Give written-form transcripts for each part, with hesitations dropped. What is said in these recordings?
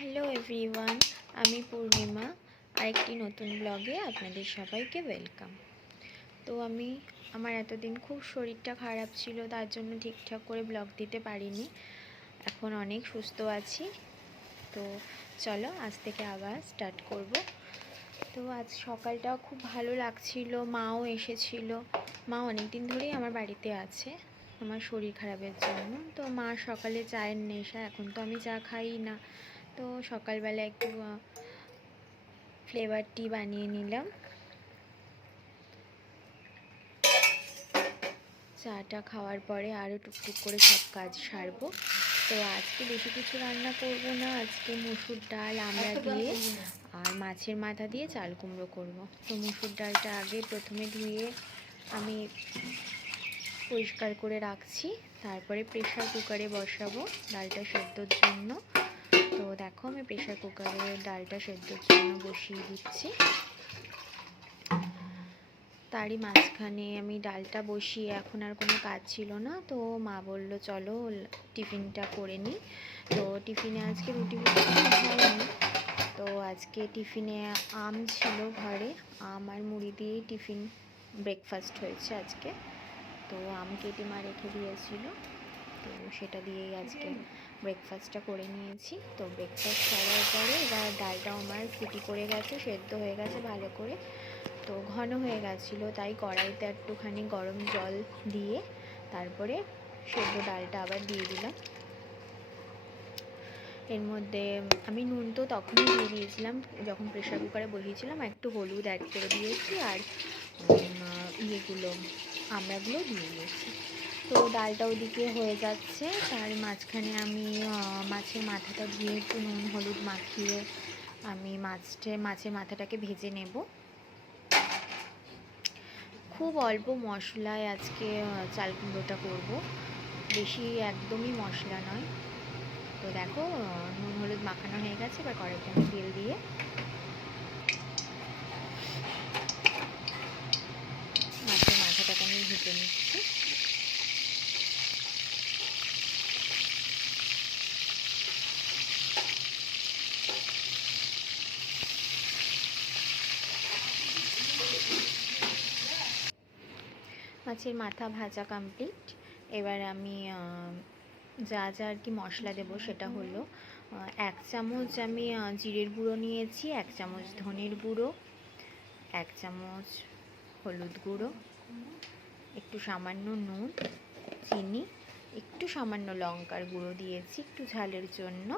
Hello everyone, আমি পূর্ণিমা। আরেকটি নতুন ব্লগে আপনাদের সবাইকে ওয়েলকাম। তো আমার এতদিন খুব শরীরটা খারাপ ছিল, তার জন্য ঠিকঠাক করে ব্লগ দিতে পারিনি। এখন অনেক সুস্থ আছি। তো চলো আজ থেকে আবার স্টার্ট করব। তো আজ সকালটাও খুব ভালো লাগছিল, মাও এসেছিল। মা অনেক দিন ধরেই আমার বাড়িতে আছে আমার শরীর খারাপের জন্য। তো মা সকালে চায়ের নেশা, এখন তো আমি চা খাই না। তো সকালবেলা একটু ফ্লেভার টি বানিয়ে নিলাম। চাটা খাওয়ার পরে আরও টুকটুক করে সব কাজ সারবো। তো আজকে বেশি কিছু রান্না করব না, আজকে মুসুর ডাল আমড়া দিয়ে আর মাছের মাথা দিয়ে চাল কুমড়ো করবো। তো মুসুর ডালটা আগে প্রথমে ধুয়ে আমি পরিষ্কার করে রাখছি, তারপরে প্রেশার কুকারে বসাবো ডালটা সেদ্ধর জন্য। তো দেখো আমি প্রেশার কুকারে ডালটা সেদ্ধর জন্য বসিয়ে দিচ্ছি। তারই মাঝখানে আমি ডালটা বসিয়ে এখন আর কোনো কাজ ছিল না, তো মা বলল চলো টিফিনটা করে নিই। তো টিফিনে আজকে রুটি হয়নি, তো আজকে টিফিনে আম ছিল ঘরে, আম আর মুড়ি দিয়েই টিফিন ব্রেকফাস্ট হয়েছে আজকে। তো আম কেটে মা রেখে দিয়েছিল, তো সেটা দিয়েই আজকে ব্রেকফাস্টটা করে নিয়েছি। তো ব্রেকফাস্ট করার পরে এবার ডালটাও আমার সিটি পড়ে গেছে, সেদ্ধ হয়ে গেছে ভালো করে। তো ঘন হয়ে গেছিলো, তাই কড়াইতে একটুখানি গরম জল দিয়ে তারপরে সেদ্ধ ডালটা আবার দিয়ে দিলাম। এর মধ্যে আমি নুন তো তখনই দিয়ে দিয়েছিলাম যখন প্রেশার কুকারে বসিয়েছিলাম, একটু হলুদ অ্যাড করে দিয়েছি আর আমড়াগুলো দিয়ে দিয়েছি। তো ডালটা ওদিকে হয়ে যাচ্ছে, তার মাঝখানে আমি মাছের মাথাটা ধুয়ে একটু নুন হলুদ মাখিয়ে আমি মাছের মাথাটাকে ভেজে নেব। খুব অল্প মশলায় আজকে চাল কুমড়োটা করবো, বেশি একদমই মশলা নয়। তো দেখো নুন হলুদ মাখানো হয়ে গেছে, এবার কড়াইতে আমি তেল দিয়ে মাছের মাথাটাকে আমি ভেজে নিচ্ছি। মাছের মাথা ভাজা কমপ্লিট। এবার আমি যা যা আর কি মশলা দেবো সেটা হলো 1 চামচ আমি জিরের গুঁড়ো নিয়েছি, 1 চামচ ধনের গুঁড়ো, 1 চামচ হলুদ গুঁড়ো, একটু সামান্য নুন, চিনি, একটু সামান্য লঙ্কার গুঁড়ো দিয়েছি একটু ঝালের জন্য।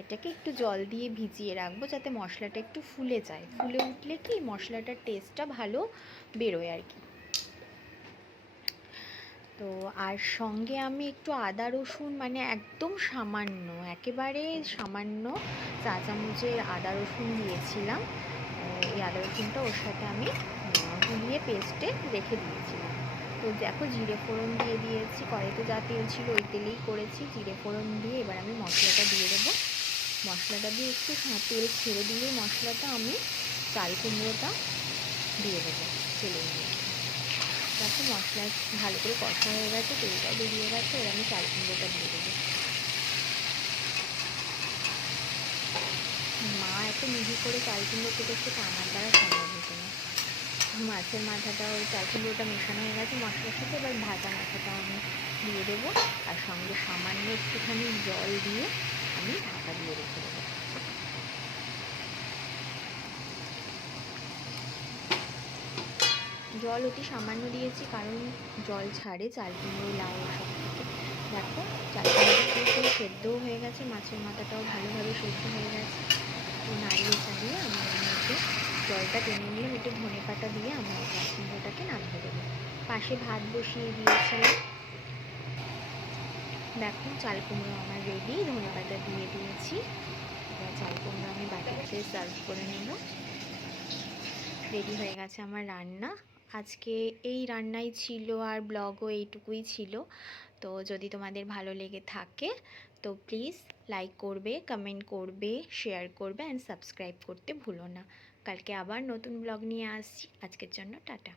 এটাকে একটু জল দিয়ে ভিজিয়ে রাখবো যাতে মশলাটা একটু ফুলে যায়, ফুলে উঠলে কি মশলাটার টেস্টটা ভালো বেরোয় আর কি। তো আর সঙ্গে আমি একটু আদা রসুন মানে একদম সামান্য, একেবারে সামান্য চা চামচের আদা রসুন দিয়েছিলাম। এই আদা রসুনটা ওর সাথে আমি গুলিয়ে পেস্টে রেখে দিয়েছিলাম। তো দেখো জিরে ফোড়ন দিয়ে দিয়েছি, কড়াইতে যা তেল ছিল ওই তেলেই করেছি। জিরে ফোড়ন দিয়ে এবার আমি মশলাটা দিয়ে দেবো। মশলাটা দিয়ে একটু তেল ছেড়ে দিলে মশলাটা আমি চাল কুমড়োটা দিয়ে দেবো তেলের মধ্যে। দেখো মশলা ভালো করে কষা হয়ে গেছে, তেলটাও বেরিয়ে গেছে, এবার আমি চাল কুমড়োটা দিয়ে দেবো। মা এত মিহি করে চাল কুমড়ো কেটেছে, তা আমার দ্বারা সম্ভব হতো না। মাছের মাথাটা ওই চাল কুমড়োটা মেশানো হয়ে গেছে মশলার সাথে, এবার ভাজা মাথাটাও আমি দিয়ে দেবো আর সঙ্গে সামান্য একটুখানি জল দিয়ে আমি ঢাকা দিয়ে রেখে দেবো। জল অতি সামান্য দিয়েছি, কারণ জল ছাড়ে চাল কুমড়ো লাউ সব থেকে। দেখো চাল কুমড়োটা পুরো সেদ্ধও হয়ে গেছে, মাছের মাথাটাও ভালোভাবে সেদ্ধ হয়ে গেছে। তো নাড়িয়ে চাড়িয়ে আমি এর মধ্যে জলটা টেনে নিলাম, একটু ধনে পাতা দিয়ে আমি চাল কুমড়োটাকে নামিয়ে দেবো। পাশে ভাত বসিয়ে দিয়েছিলাম। দেখো চাল কুমড়ো আমার রেডি, ধনে পাতা দিয়ে দিয়েছি। এবার চাল কুমড়ো আমি বাটিতে সার্ভ করে নেব। রেডি হয়ে গেছে আমার রান্না। আজকে এই রান্নাই ছিল আর ব্লগও এইটুকুই ছিল। তো যদি তোমাদের ভালো লেগে থাকে তো প্লিজ লাইক করবে, কমেন্ট করবে, শেয়ার করবে অ্যান্ড সাবস্ক্রাইব করতে ভুলো না। কালকে আবার নতুন ব্লগ নিয়ে আসছি। আজকের জন্য টাটা।